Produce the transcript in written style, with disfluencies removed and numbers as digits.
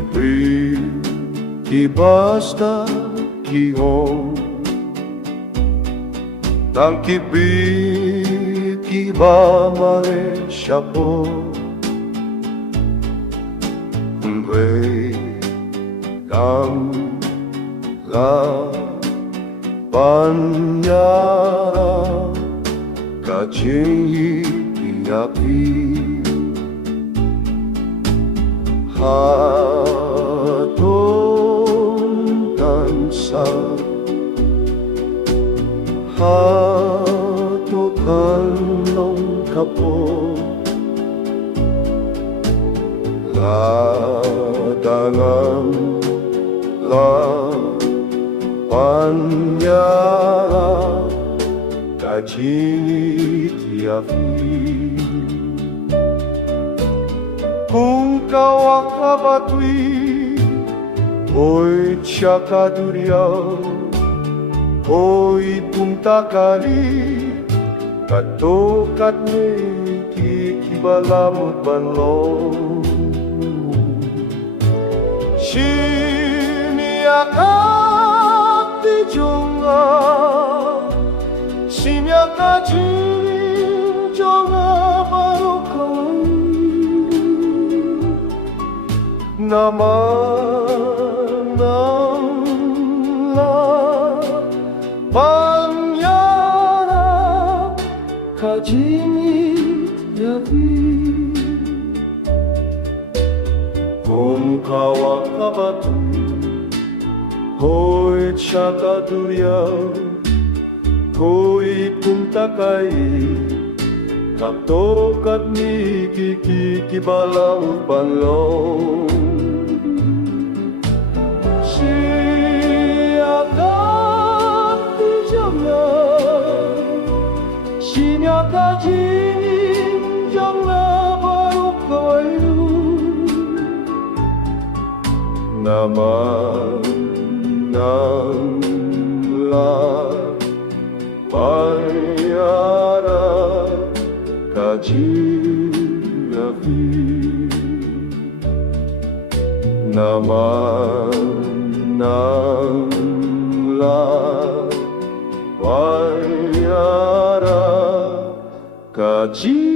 briew, kiba, stad, jong, Tang, kiba, mareh, shapoh, Hynrei, ngam, iarap, jingieit, Hato, Hato, kaba, Lada, ngam, iarap, jingieit, kumta kaba, tuid, Hooid, duriaw, Hooid, kumta, Katto, katne, kiba, baroh, Shim, jong, jingim, jong, baroh, kawei, Namar, iarap, jingieit, kumta kaba, Hooid, duriaw, Hooid, kumta, Katto, katne, kiba, baroh, jingim, jong, baroh, kawei, Namar, iarap, jingieit, Namar, iarap, jingieit.